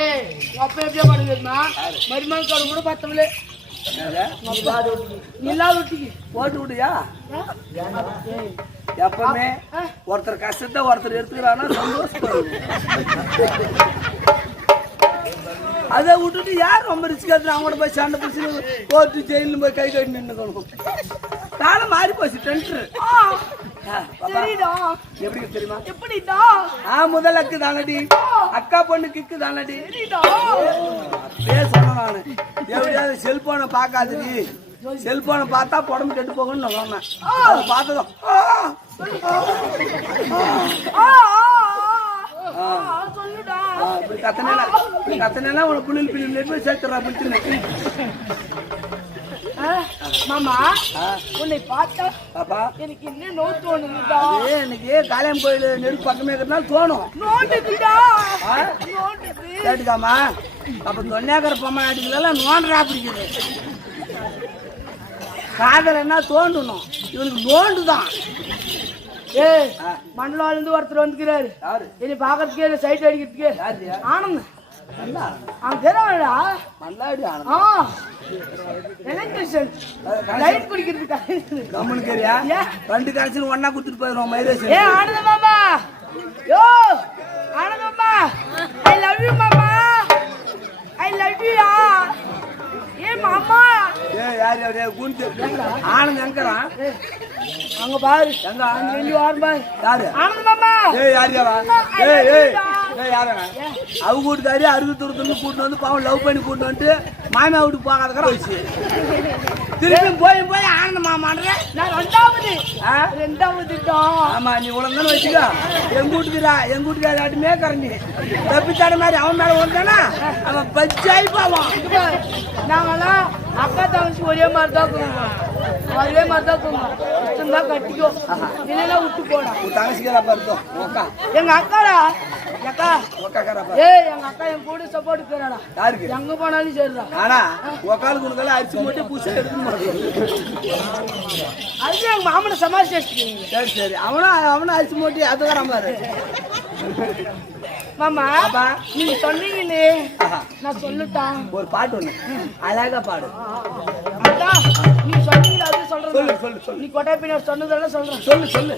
ஏய் அப்ப எப்படியா பண்ணுமா மருமகன் காடு கூட பார்த்தவளே நிலா ரொட்டிக்கு போட்டு விடுயா எப்பவுமே ஒருத்தர் கஷ்டத்தை ஒருத்தர் எடுத்துக்கிறான்னா சந்தோஷப்படுது அதை விட்டுட்டு யார் ரொம்ப ரிஸ்க் எடுத்து அவங்களோட போய் சண்டை பிடிச்சி கோர்ட்டு ஜெயிலும் போய் கை கட்டி நின்று காலம் மாறி போச்சு டென்டர் எப்படி தெரியுமா எப்படிடா முதல் அக்கு தானடி அக்கா பொண்ணு கிக்கு தானடி அப்படியே சொன்னேன் நானு எப்படியாவது செல்போனை பார்க்காதடி செல்போனை பார்த்தா உடம்பு கெட்டு போகணும்னு நான் சொன்னேன் அதை பார்த்ததும் இப்படி கத்தனா உனக்கு புள்ளில் பிள்ளை போய் சேர்த்துறா அப்படின்னு மாமா உன்னை பார்த்தா பாப்பா எனக்கு இன்னும் நோய் தோணுதுடா எனக்கு காளியம் கோயில் நெருப்பு பக்கமே இருக்கிறதுனால தோணும் நோண்டுதுடா கேட்டுக்காமா அப்ப தொன்னியாக்கிற பொம்மை நாட்டுக்குலாம் நோண்டா பிடிக்குது காதல் என்ன தோண்டணும் இவனுக்கு நோண்டுதான் ஏய் மண்டலால இருந்து ஒருத்தர் வந்துக்கிறாரு இனி பாக்கிறதுக்கே சைட் அடிக்கிறதுக்கு ஆனந்த் அவன் தெரியலடா மல்லாடி எலக்ட்ரிஷியன் லைட் குடிக்கிறதுக்கு கம்முனு கேரியா ரெண்டு கடைசியில் ஒண்ணா குடுத்துட்டு போயிடும் மைலேஜ் ஏ ஆனந்த் மாமா யோ ஆனந்த் மாமா ஐ லவ் யூ மாமா ஐ லவ் யூ ஏ மாமா ஏ யார் யார் குண்டு ஆனந்த் எங்கறா அங்க பாரு எங்க அங்க வெளிய வாரு பாரு யாரு ஆனந்த் மாமா ஏய் யார் யாரா ஏய் ஏய் ஏய் யாரா அவ கூட்டுதாரி அறுது துருதுன்னு கூட்டி வந்து பாவம் லவ் பண்ணி கூட்டி வந்து மாமா வீட்டுக்கு போகாதக்கற வச்சு திருப்பி போய் ஆனந்த் மாமான்ற நான் ரெண்டாவது ஆமா நீ உலகன்னு வச்சுக்கோ எங்க வீட்டுக்காரி மேக்கறனி தப்பிச்சாட மாதிரி அவன் மேல வந்தானா அவன் பச்சாய் பாவான் நாங்களாம் அக்கா தங்கச்சி ஒரே மாதிரி தான் இஷ்டம் தான் கட்டிக்கோ இல்லைன்னா விட்டு போடா தங்கச்சிக்கிறா பார்த்தோம் எங்க அக்காடா அக்கா ஏய் எங்க அக்கா என் கூட சப்போர்ட் இருக்கிறாடா யாருக்கு எங்க போனாலும் சரிடா ஆனா உக்கால் குடுக்கல அரிசி மட்டும் பூசை எடுக்கணும் அது எங்க மாமனை சமாளிச்சு சரி அவனும் அரிசி மூட்டி அதுக்காரன் பாரு மாமா நீங்க சொன்னீங்களே நான் சொல்லிட்டான் ஒரு பாட்டு ஒண்ணு அழகா பாடு நீ சொன்னீங்களா அது சொல்றேன் சொல்லு நீ கொட்டை பின்னாடி சொன்னதெல்லாம் சொல்றேன் சொல்லு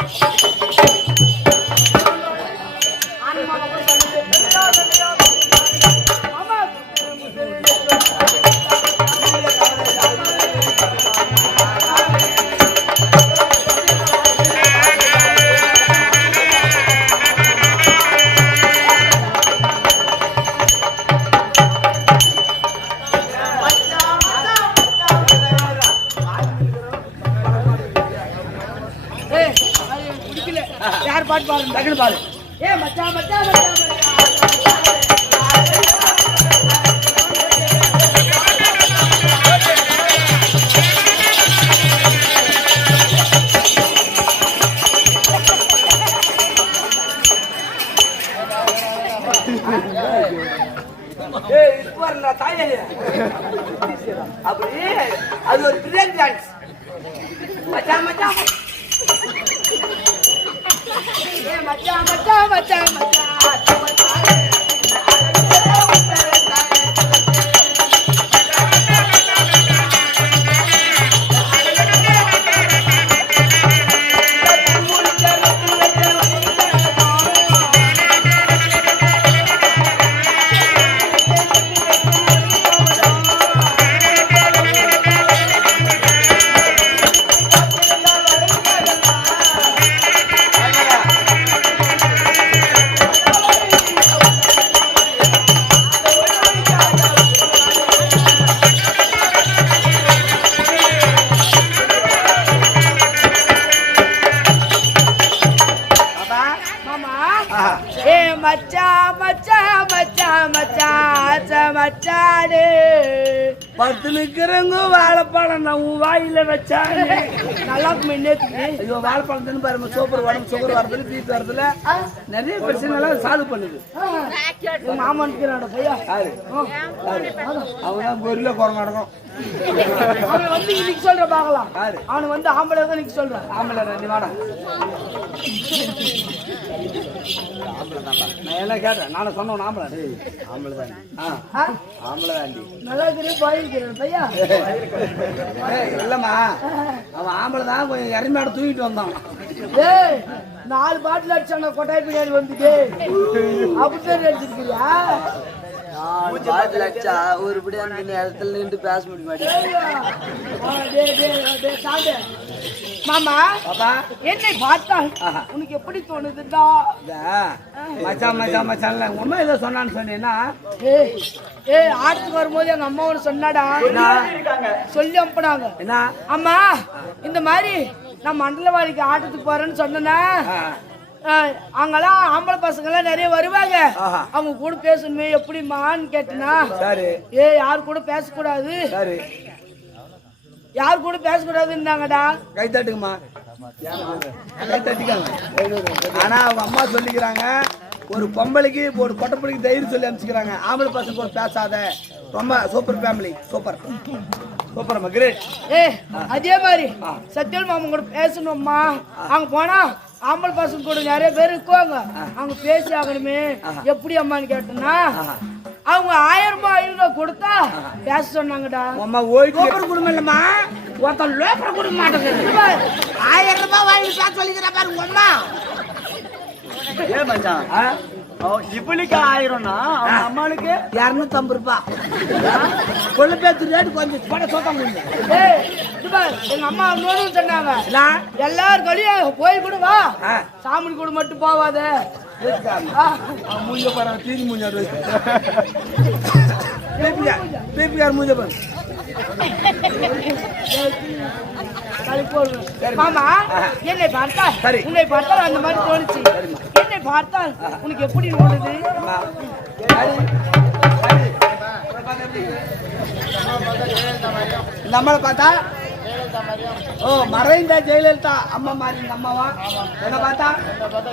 யார் பாட்டு பாருங்க டக்குனு பாரு ஏ மச்சான் அப்படி அது ஒரு பிரேக் டான்ஸ் மச்சான் ஏ மச்சான் மச்சானே பத்து நிக்கிறவங்க வாழைப்பழம் நான் உன் வாயில வச்சானே நல்லா நேற்றுக்கு ஐயோ வாழைப்பழம் தின்னு பாருங்க சூப்பர் உடம்பு சுகர் வரதுல பீப் வரதுல நிறைய பிரச்சனை எல்லாம் சால்வ் பண்ணுது மாமன் பையா அவன் தான் பொருள குறை நடக்கும் அவன் வந்து இன்னைக்கு சொல்ற பாக்கலாம். யாரு? அவனு வந்து ஆம்பளை தான் இன்னைக்கு சொல்றான். ஆம்பளை ரெண்டு வாடா. நான் என்ன கேட்டேன்? நானும் சொன்னேன் ஆம்பளை. ஆம்பளை தான். ஆம்பளை தாண்டி. நல்லா இருக்கிறேன் போயிருக்கிறேன் பையா. இல்லம்மா, அவன் ஆம்பளை தான். கொஞ்சம் இறமையோட தூக்கிட்டு வந்தான். ஏய் 4 பாட்டில் அடிச்சான கொட்டாய் பின்னாடி வந்துட்டு அப்படித்தான் அடிச்சிருக்கியா? ஒருபடி அந்த நேரத்தில் நின்று பேச முடியும். மாமா என்னை பார்த்தால் உனக்கு எப்படி தோணுதுடா? மச்சான் மச்சான் மச்சான்ல உண்மை ஏதோ சொன்னான்னு சொன்னீங்கன்னா, ஏய் ஆட்டுக்கு வரும்போது எங்க அம்மா ஒன்று சொன்னாடா, சொல்லி அனுப்புனாங்க. என்ன அம்மா இந்த மாதிரி நான் மண்டலவாடிக்கு ஆட்டத்துக்கு போறேன்னு சொன்னேன்னா, அங்கெல்லாம் ஆம்பளை பசங்க எல்லாம் நிறைய வருவாங்க, அவங்க கூட பேசணுமே எப்படிமான்னு கேட்டனா, யாரு கூட பேசக்கூடாது, யாரு கூட பேசக்கூடாதுன்னாங்கடா. கை தட்டுக்குமா, கை தட்டிக்காங்க. ஆனா அவங்க அம்மா சொல்லிக்கிறாங்க, ஒரு பொம்பளைக்கு ஒரு பொட்டப்பள்ளிக்கு தைரியம் சொல்லி அனுப்பிச்சுக்கிறாங்க. ஆம்பளை பசங்க கூட பேசாத. ரொம்ப சூப்பர் ஃபேமிலி, சூப்பர் சூப்பர் அம்மா, கிரேட். அதே மாதிரி சத்தியல் மாமன் கூட பேசணும்மா. அங்க போனா ஆம்பளை பசங்க கூட நிறைய பேர் இருக்குவாங்க, அவங்க பேசி ஆகணுமே எப்படி அம்மான்னு கேட்டோம்னா, அவங்க 1000 ரூபாய் 500 கொடுத்தா பேச சொன்னாங்கடா. அம்மா ஓய்வர் குடும்பம் இல்லம்மா, ஒருத்தன் லோக்கல் குடும்ப மாட்டேங்குது. 1000 ரூபாய் வாங்கி பேச சொல்லிக்கிறா பாருங்க அம்மா. ஏன் மச்சான் இவளுக்கு 1000னா அம்மாளுக்கு 250 ரூபாய் கொள்ள பேச்சு ரேட்டு கொஞ்சம் போட சோத்தம் முடியும். எங்க அம்மா இன்னொன்னு சொன்னாங்க, எல்லாரும் கழியும் போய் கூட வா, சாமி கூட மட்டும் போவாத. மூஞ்ச பாரு, தீனி மூஞ்ச பேபியார் மூஞ்ச பாரு. மாமா என்னை பார்த்தால் உன்னை பார்த்தால் அந்த மாதிரி தோணுச்சு. என்னை பார்த்தால் உனக்கு எப்படி தோணுது? நம்மளை பார்த்தா மறைந்த ஜெயலலிதா அம்மா மாதிரி இந்த அம்மாவா? என்ன பார்த்தா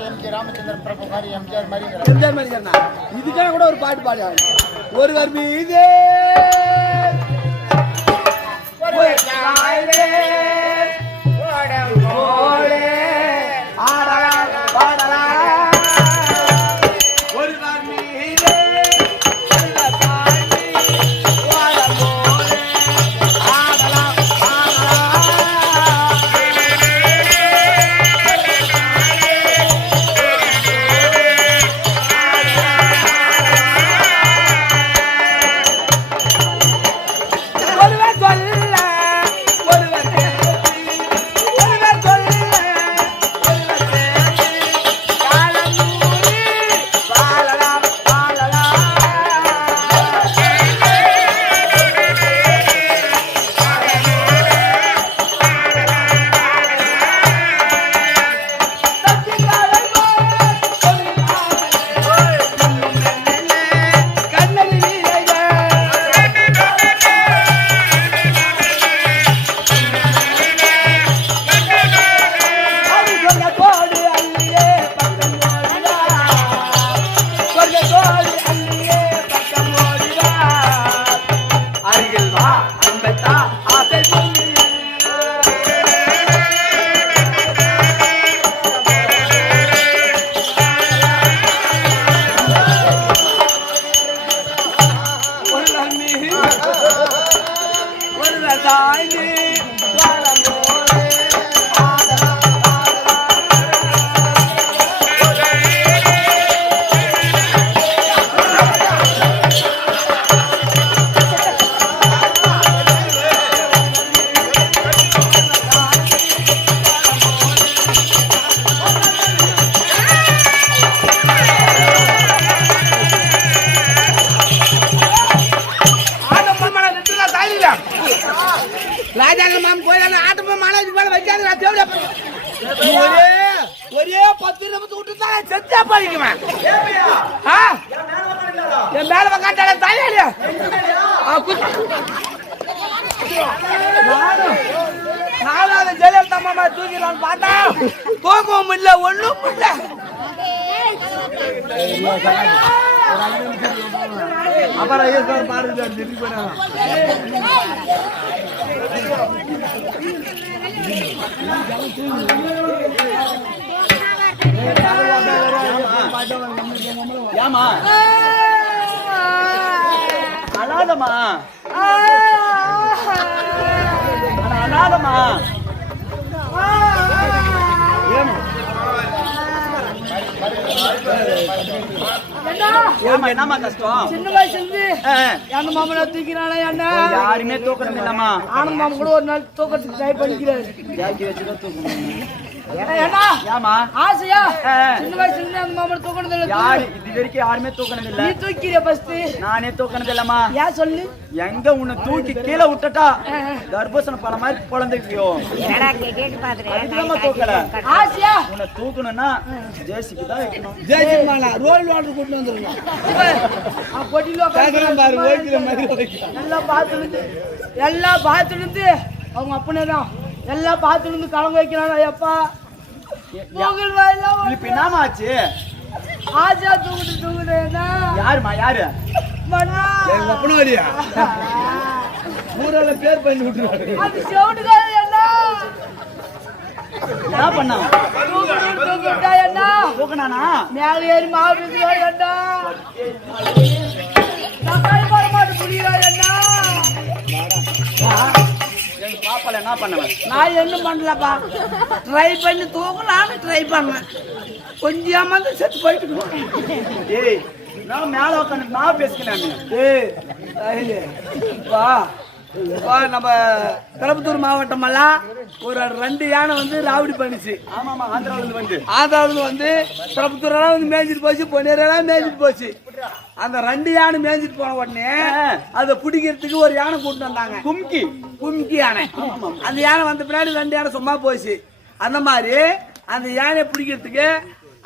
எம்ஜிஆர் மாதிரி. இதுக்காக கூட ஒரு பாட்டு பாடி ஒருவர் மீதே ஒரே 10 நிமிஷம் விட்டுதான் செத்தா போய்க்குவேன். என் மேல உக்காண்டால தலையில நானும் ஜெயலலிதா மாமா தூக்கிடலான்னு பார்த்தா தூக்கவும் இல்லை, ஒண்ணும் இல்லை. அப்புறம் ஐயர் பாருங்க திருப்பி போயிடலாம். ஏமா அழாதம்மா அழாதம்மா ஏமா என்னம்மா கஷ்டம்? சின்ன வயசுல இருந்து என் மாமனை தூக்கினானா என்ன யாருமே தூக்கணும் இல்லம்மா. ஆனந்த் மாமன் கூட ஒரு நாள் தூக்கத்துக்கு ட்ரை பண்ணிக்கிறாரு. ஜாக்கி வச்சுதான் தூக்கணும். ஏன்னா ஏமா ஆசையா சின்ன வயசுல இருந்து அந்த மாமனை தூக்கணும் இல்ல. யாரு இது வரைக்கும் யாருமே தூக்கணும் இல்ல. நீ தூக்கிறிய ஃபர்ஸ்ட். நானே தூக்கணும் இல்லம்மா. ஏன் சொல்லு? எங்க உன்னை தூக்கி கீழே விட்டுட்டா தர்பூசண பழ மாதிரி குழந்தைக்கியோ தூக்கல. ஆசையா உன்னை தூக்கணும்னா ஜேசிக்கு தான் வைக்கணும். ஜெயிச்சு மாலா ரோல் வாட்டர் கூட்டு வந்துருங்க. பொட்டிலோ பாரு ஓய்க்கிற மாதிரி எல்லாம் பார்த்துருந்து அவங்க அப்பனே தான் எல்லாம் பார்த்துருந்து கலங்க வைக்கிறாங்க. ஐயப்பா பொங்கல் வாயிலாம் இப்ப என்னமா ஆச்சு? ஆசையா தூக்கிட்டு யாருமா யாரு? மனா எங்க அப்பனும் வரியா ஊரால பேர் பண்ணி விட்டுருவாரு. அது செவுடுகார என்ன என்ன பண்ணா? தூக்கிட்டா என்ன தூக்கணானா? மேலே ஏறி மாவு என்ன தக்காளி பழமாட்டு புரியுறா என்ன எங்க பாப்பால என்ன பண்ணுவேன்? நான் என்ன பண்ணலப்பா. ட்ரை பண்ணி தூக்கலான்னு ட்ரை பண்ணேன். கொஞ்சம் ஏமாந்து செத்து போயிட்டு. ஏய் நான் மேல உட்காந்து நான் பேசிக்கிறேன். நம்ம திருப்பத்தூர் மாவட்டம் எல்லாம் ஒரு 2 யானை வந்து ராவடி பண்ணிச்சு. ஆமாமா ஆந்திராவிலிருந்து வந்து திருப்பத்தூர் எல்லாம் வந்து மேய்ஞ்சிட்டு போச்சு, பொன்னேரெல்லாம் மேய்ஞ்சிட்டு போச்சு. அந்த 2 யானை மேய்ஞ்சிட்டு போன உடனே அதை பிடிக்கிறதுக்கு ஒரு யானை கூட்டு வந்தாங்க. கும்கி யானை. அந்த யானை வந்த பின்னாடி 2 யானை சும்மா போச்சு. அந்த மாதிரி அந்த யானையை பிடிக்கிறதுக்கு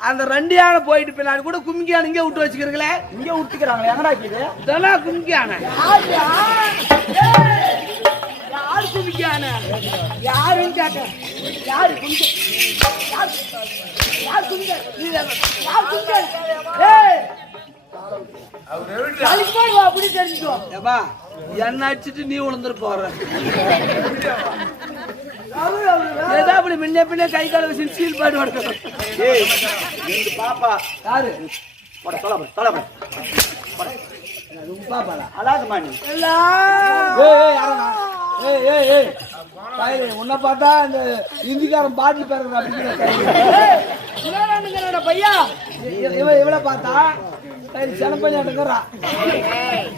அந்த 2 யானை போயிட்டு பின்னாடி கூட கும்கி யானை இங்கே விட்டு வச்சுக்கிறீங்களே. இங்க விட்டுக்கிறாங்களே எங்கடா இருக்குது? இதெல்லாம் கும்கி யானை. யாரு குமிக்கான யாருன்னு கேட்ட யாரு குமிக்க யார் குமிக்க யார் குமிக்க அப்படி தெரிஞ்சுக்கோ. ஏப்பா என்ன அடிச்சுட்டு நீ உணர்ந்துட்டு போற ஏதோ அப்படி முன்ன பின்ன கை கால வச்சு சீல் பாடு வளர்க்கணும். பாப்பா யாரு அழாதமா நீ? உன்னை பார்த்தா இந்த இந்திக்காரன் பாட்டில் பேருங்க பையா இவளை பார்த்தா செனப்பஞ்சாட்டுக்கிறா.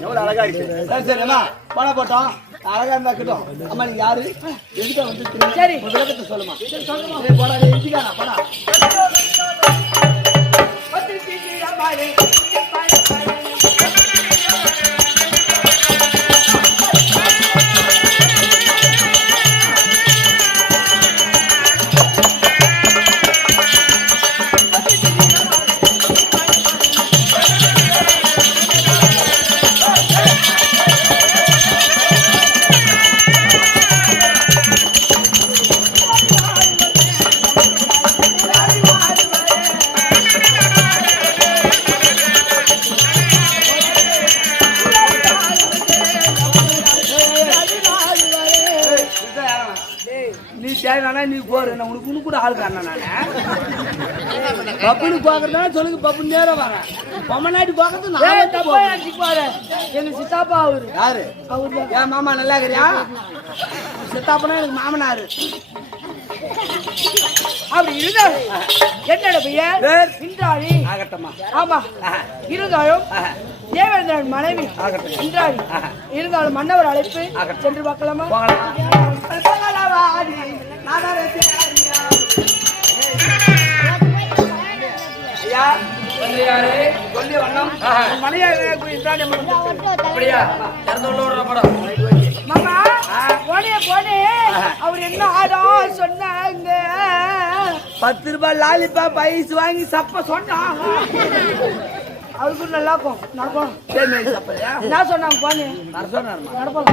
எவ்வளவு அழகா இருக்கு. சரி சரிம்மா பணம் போட்டோம் அழகா இருந்தா கிட்டும். அம்மா நீங்க யாரு எதுக்க வந்து சரி விளக்கத்தை சொல்லுமா. போடா இந்திக்காரா போடா. நீ தேவையானா நீ போற உனக்கு உனக்கு கூட ஆள் காரணம் நானே பப்புனு பாக்குறதா சொல்லுங்க. பப்பு நேரம் வரேன் பொம்மநாட்டி பாக்குறது நான் தப்பா பாரு. எங்க சித்தாப்பா அவரு யாரு அவரு ஏன் மாமா நல்லா இருக்கிறியா? சித்தாப்பனா எனக்கு மாமனாரு. அப்படி இருந்தாலும் என்னோட பெயர் இந்திராணி. ஆகட்டமா. ஆமா இருந்தாலும் தேவேந்திரன் மனைவி இந்திராணி. இருந்தாலும் மன்னவர் அழைப்பு சென்று பார்க்கலாமா? ஐயா சொல்லி வண்ணம் மலையா இந்திராணி மாமா போனே அவர் என்ன ஆடம் சொன்னாங்க. 10 ரூபாய் லாலிபாப் ஐஸ் வாங்கி சப்ப சொன்னாங்க. அவருக்கு நல்லா இருக்கும் நடக்கும். என்ன சொன்னாங்க போனே நடப்போம்.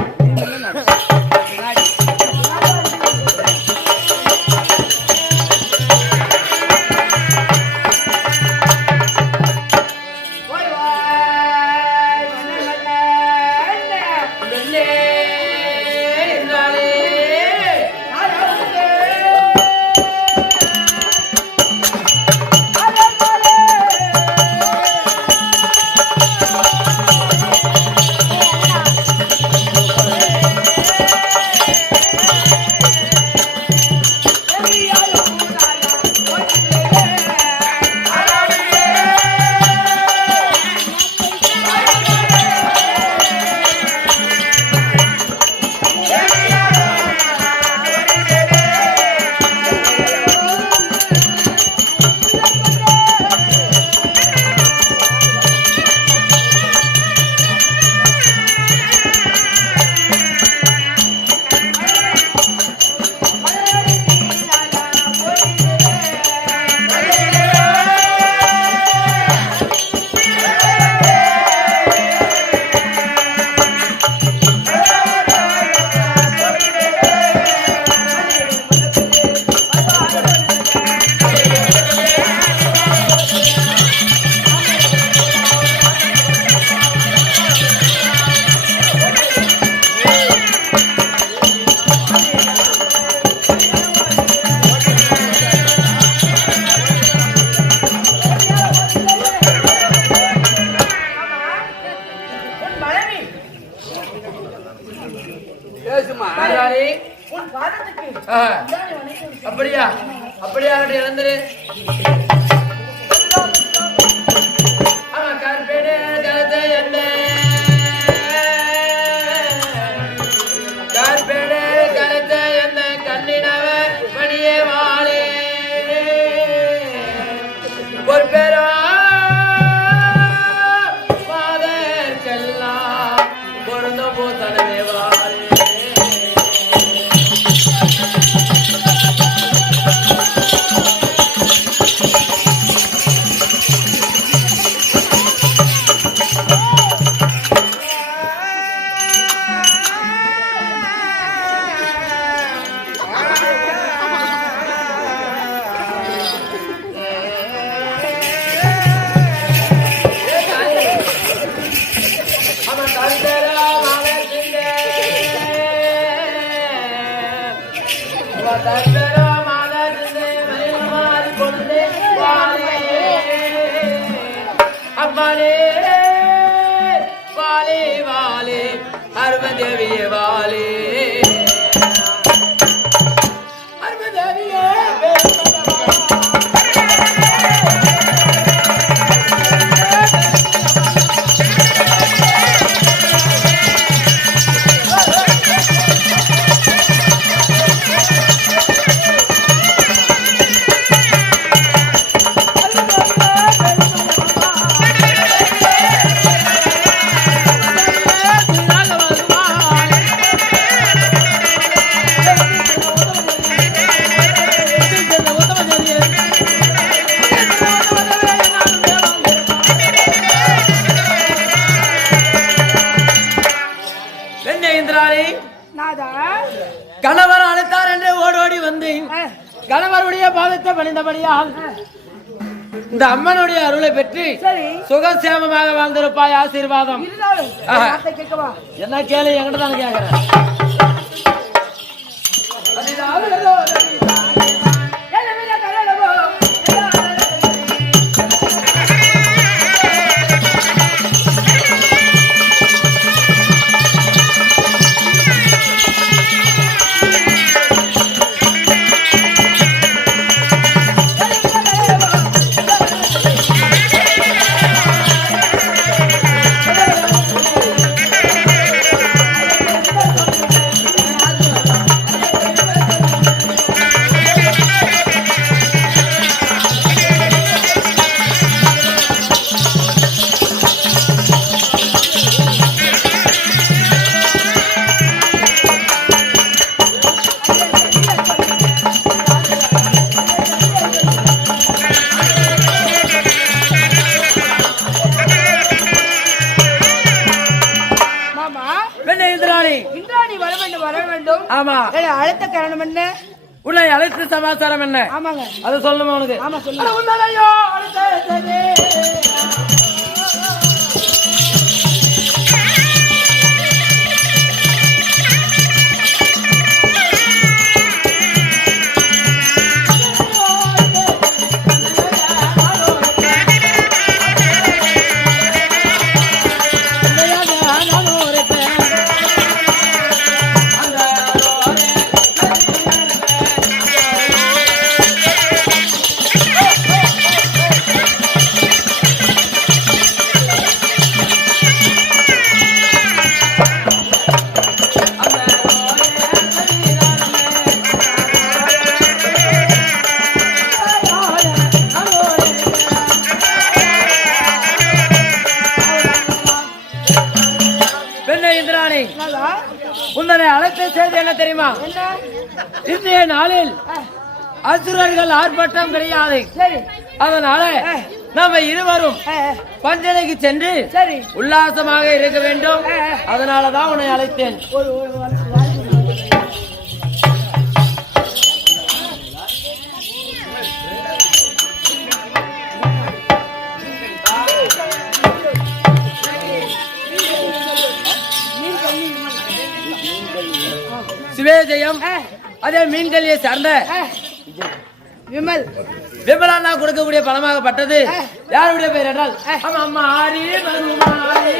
பேசுமா உன் பாதத்துக்கு அப்படியா அப்படியா இழந்துரு கற்பேடு கருத்தை என்ன கற்பேடு கருத்தை என்ன கண்ணினவ மணியே வாழே ஒரு பேரா மாதற்கெல்லாம் பொருந்த போத்தனவே வாழே வாலே வாலே அருமதேவியே வாலே அருமதேவியே கணவர் அழைத்தார் என்று ஓடோடி வந்தேன். கணவருடைய பாதத்தை பணிந்தபடியால் இந்த அம்மனுடைய அருளை பெற்று சுகசேமமாக வாழ்ந்திருப்பாய். ஆசீர்வாதம் என்ன கேளு, என்கிட்ட தான் கேக்குறேன். ஆமா, அழைத்த காரணம் என்ன? உன்னை அழைத்து சமாச்சாரம் என்ன? ஆமாங்க, அது சொல்லணுமா உனக்கு? ஆமா சொல்லுங்க. உன்னை அழைத்த செய்தி என்ன தெரியுமா? இன்றைய நாளில் அசுரர்கள் ஆர்ப்பாட்டம் கிடையாது. அதனால நாம இருவரும் பஞ்சனைக்கு சென்று உல்லாசமாக இருக்க வேண்டும். அதனாலதான் உன்னை அழைத்தேன். சிவேஜயம் அதே மீன்கல்லியை சார்ந்த விமல் விமலா கொடுக்கக்கூடிய பணமாகப்பட்டது யாருடைய பெயர் என்றால் அம்மா ஆரி மருமாரி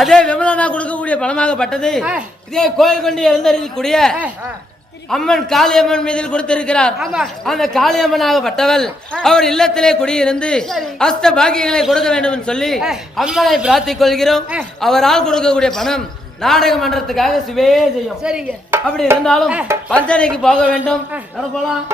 அதே விமலா கொடுக்கக்கூடிய பணமாகப்பட்டது இதே கோயில் கொண்டு எழுந்தருக்கக்கூடிய அம்மன் காளியம்மன் மீதில் கொடுத்திருக்கிறார். அந்த காளியம்மனாகப்பட்டவள் அவர் இல்லத்திலே குடியிருந்து அஷ்ட பாக்கியங்களை கொடுக்க வேண்டும் என்று சொல்லி அம்மனை பிரார்த்திக் கொள்கிறோம். அவரால் கொடுக்கக்கூடிய பணம் நாடக மன்றத்துக்காக சிவே செய்யும். சரிங்க. அப்படி இருந்தாலும் பஞ்சனைக்கு போக வேண்டும். போலாம்.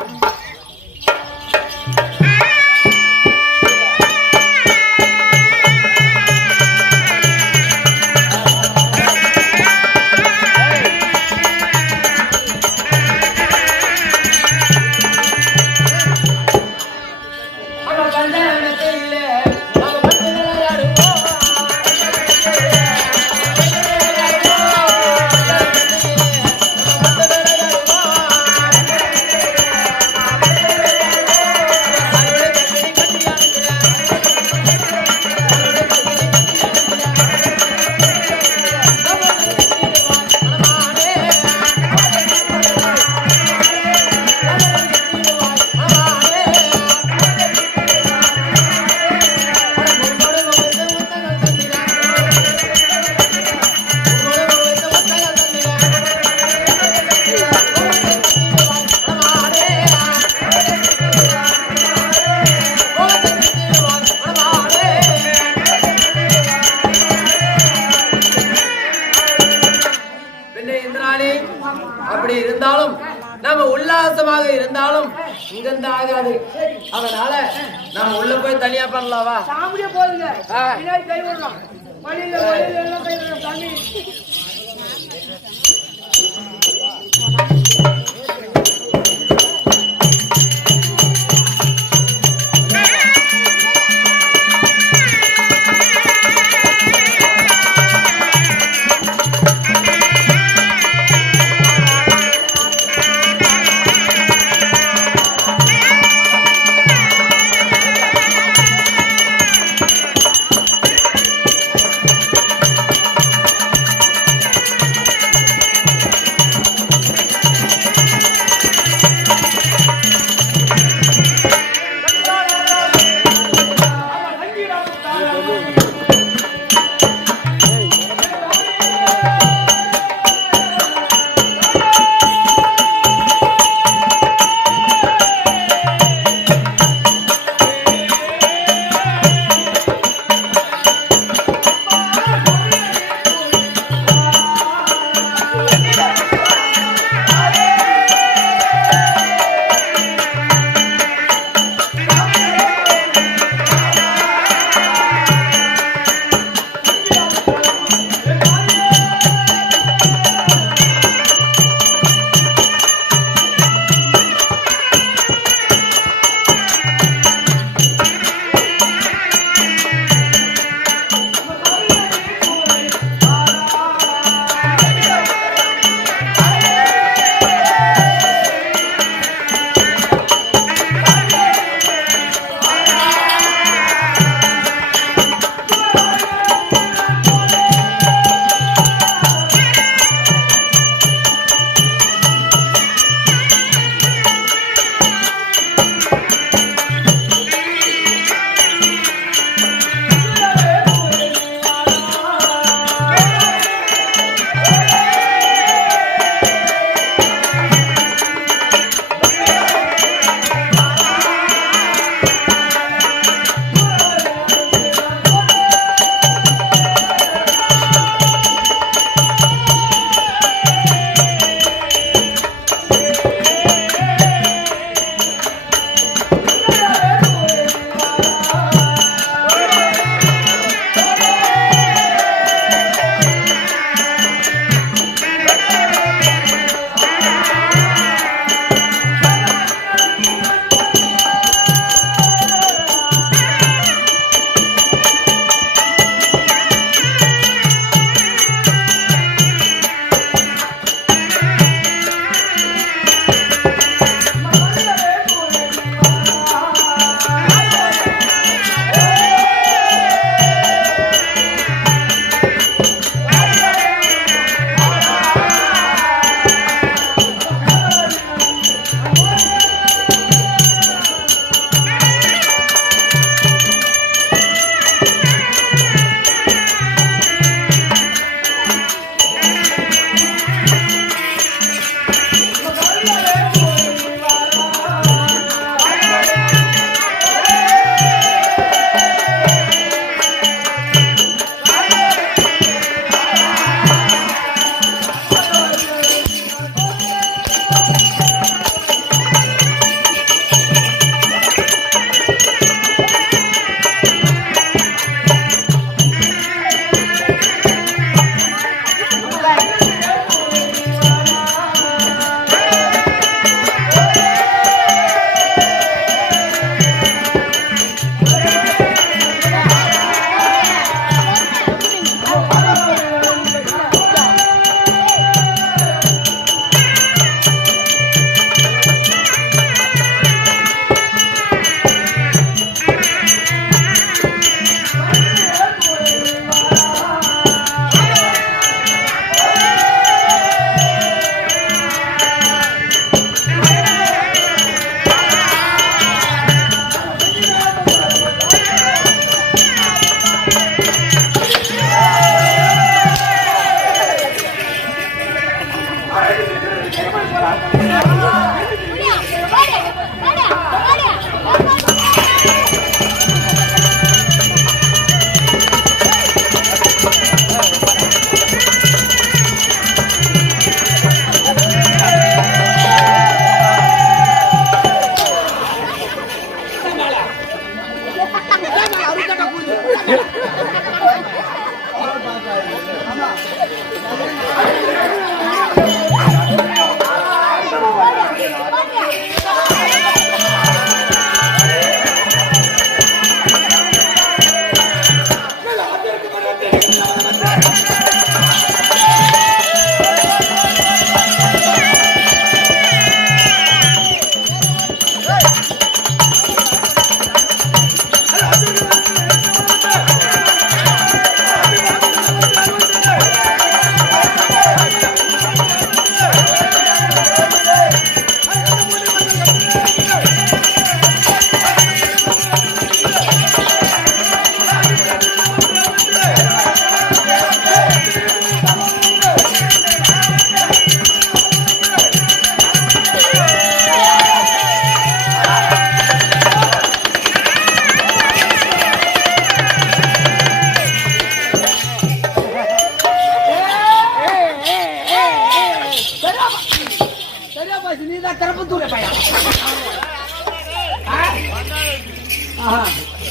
அப்படி இருந்தாலும் நம்ம உல்லாசமாக இருந்தாலும் இங்கிருந்து ஆகாது. அதனால நம்ம உள்ள போய் தனியா பண்ணலாவா? சாமியே போதுங்க. பின்னாடி கை விடலாம். மணியில எல்லாம் கை விடலாம் சாமி.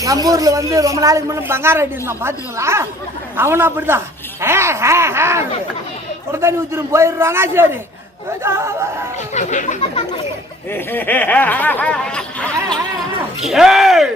நம்ம ஊர்ல வந்து ரொம்ப நாளைக்கு முன்ன பங்கார அடி இருந்தான் பாத்துங்களா? அவனும் அப்படிதான் தண்ணி ஊத்திரும் போயிடுறானா சரி. ஏய்